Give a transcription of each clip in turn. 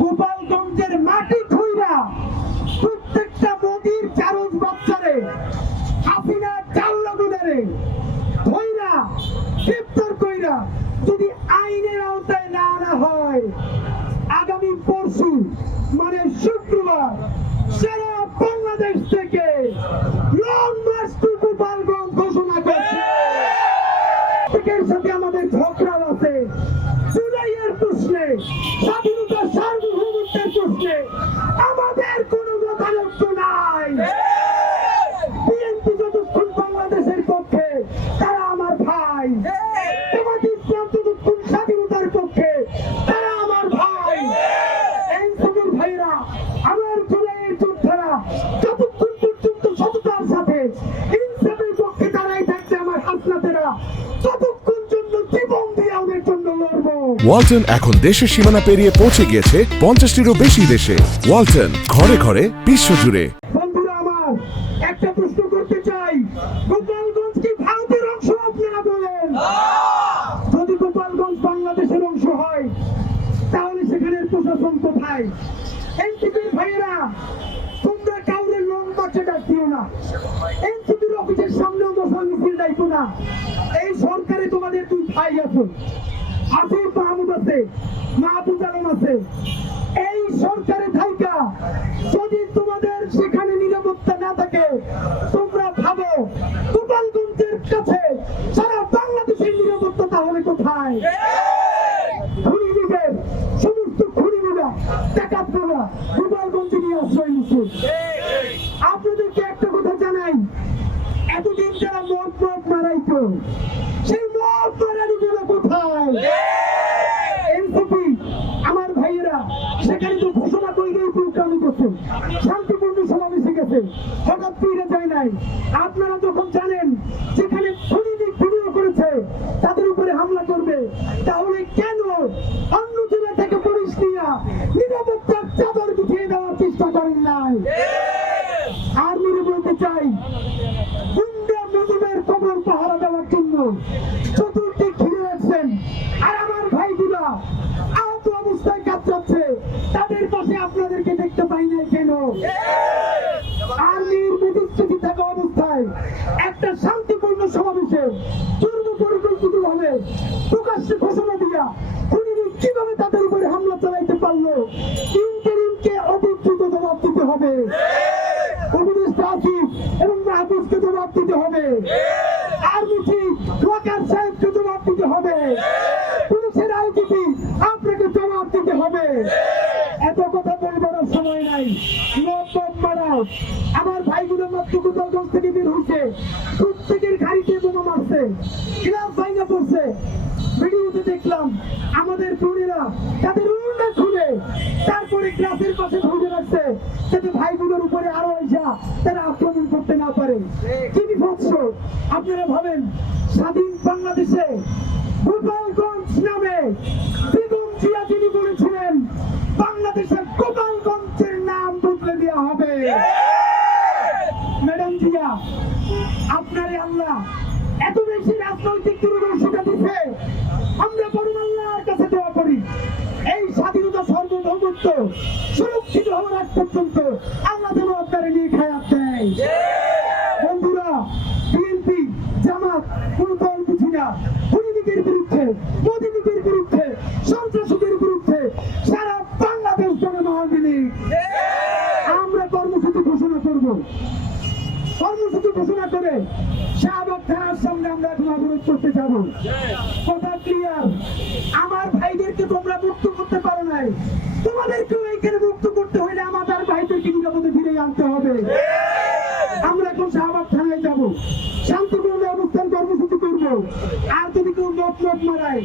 গোপালগঞ্জের মাটি ধুইরা প্রত্যেকটা মোদির চারজ বাচ্চারে, হাসিনা চাল্লা গুনারে ধইরা, গ্রেপ্তার কইরা যদি আইনের আওতায় না আনা হয়, আগামী পরশু মানে শুক্রবার, সারা বাংলাদেশ থেকে লং মার্চ টু গোপালগঞ্জ ঘোষণা করছে। সাথে আমাদের ঝগড়াও আমার ততক্ষণ জন্য জীবন দিয়ে জন্য ওয়ালটন এখন দেশের সীমানা পেরিয়ে পৌঁছে গিয়েছে পঞ্চাশটিরও বেশি দেশে। ওয়ালটন ঘরে ঘরে বিশ্বজুড়ে। একটা প্রশ্ন করতে চাই। গোপালগঞ্জ কি ভারতের অংশ আপনারা বলেন? যদি গোপালগঞ্জ বাংলাদেশের অংশ হয় তাহলে সেখানে প্রশাসন কোথায়? এনসিপির ভাইয়েরা তোমরা কাউরে লং মার্চে ডাক দিও না। এনসিপির অফিসের সামনেও মশাল মিছিল ডাইকো না। এই সরকারে তোমাদের দুই ভাই আছে। আসিফ মাহমুদ আছে মাহবুব আলম আছে। এই সরকারে থাইকা তাহলে কোথায় সমস্ত খুনিগুলা ডাকাতগুলা গোপালগঞ্জে নিয়ে আশ্রয় নিচ্ছে। আপনাদেরকে একটা কথা জানাই। এতদিন যারা মদ মদ মারাইতো, সেই মদ মারানিগুলো কোথায়? এনসিপি আমার ভাইয়েরা, সেখানে তো ঘোষণা করেই প্রোগ্রামই করছে। শান্তিপূর্ণ সমাবেশে গেছে। হঠাৎ ফিরে যায় নাই। আপনারা তাহলে কেন অন্য জেলা থেকে পুলিশ নিয়ে নিরাপত্তার চাদর বিছিয়ে দেওয়ার চেষ্টা করেন নাই? আর বলতে চাই গুন্ডা মুজিবের কবর পাহারা দেওয়ার জন্য চতুর্দিক ঘিরে রাখছেন। আর আমার ভাইগুলা আহত অবস্থায় কাতরাচ্ছে। তাদের পাশে আপনাদেরকে দেখতে পাই নাই কেন? থাকা অবস্থায় একটা শান্তিপূর্ণ সমাবেশে পূর্ব পরিকল্পিত ভাবে প্রকাশ্যে ঘোষণা দিয়া খুনিরা কীভাবে তাদের উপরে হামলা চালাইতে পারল? ইন্টারিমকে অধিকৃত জবাব দিতে হবে। আপনাকে জবাব দিতে হবে। এত কথা বলবার সময় নাই। মারাও আমার ভাইগুলো মাত্র গোপালগঞ্জ থেকে বের হয়েছে মারছে গ্লাস ভাঙা পড়ছে ভিডিওতে দেখলাম আমাদের বোনেরা তাদের উন্নয়ন খুলে তারপরে গ্লাসের পাশে ধরে রাখছে। যাতে ভাইগুলোর উপরে আরও এসা তারা আক্রমণ করতে না পারে। কি বিভৎস আপনারা ভাবেন স্বাধীন বাংলাদেশে গোপালগঞ্জ নামে বেগম জিয়া তিনি বলেছিলেন বাংলাদেশের গোপালগঞ্জের নাম বদলে দেওয়া হবে। ম্যাডাম জিয়া আপনারে আল্লাহ এত বেশি রাজনৈতিক দূরদর্শিতা দিচ্ছে আমরা বরং আল্লাহর কাছে দোয়া করি। এই স্বাধীনতা সার্বভৌমত্ব সুরক্ষিত হওয়ার আগ পর্যন্ত আল্লাহ যেন আপনারা নিয়ে খায়াত দেয়। বন্ধুরা, বিএনপি, জামাত, কোন দল বুঝি না। বিরুদ্ধে মোদিদিকের বিরুদ্ধে সন্ত্রাসীদের বিরুদ্ধে সারা বাংলাদেশ জনমহল মিলে আমরা কর্মসূচি ঘোষণা করব কর্মসূচি ঘোষণা করে শাহবাগ থানার সামনে আমরা এখন অবরোধ করতে যাব। কথা ক্লিয়ার আমার ভাইদেরকে তোমরা মুক্ত করতে পারো নাই। তোমাদেরকেও এইখানে মুক্ত করতে হলে আমাদের ভাইদেরকে নিরাপদে ফিরে আনতে হবে। আমরা এখন শাহবাগ থানায় যাব। শান্তিপূর্ণ অবস্থান কর্মসূচি করব। আর যদি কেউ নট নট মারায়,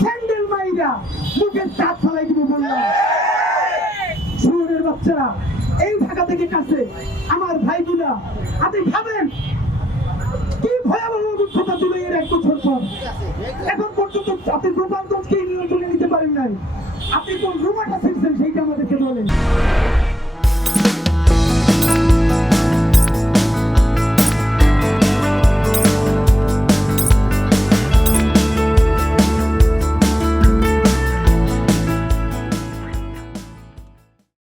স্যান্ডেল মাইরা মুখের চাপ ফেলাই দিব বললাম। শুয়োরের বাচ্চারা, এই ঢাকা থেকে কাছে আমার আপনি ভাবেন, কি ভয়াবহ ছিল এর এক বছর পর? এখন পর্যন্ত আপনি রূপান্তরকে নিয়ন্ত্রণে নিতে পারেন নাই। আপনি কোন রুমাটা ছিঁড়ছেন সেইটা আমাদেরকে বলেন।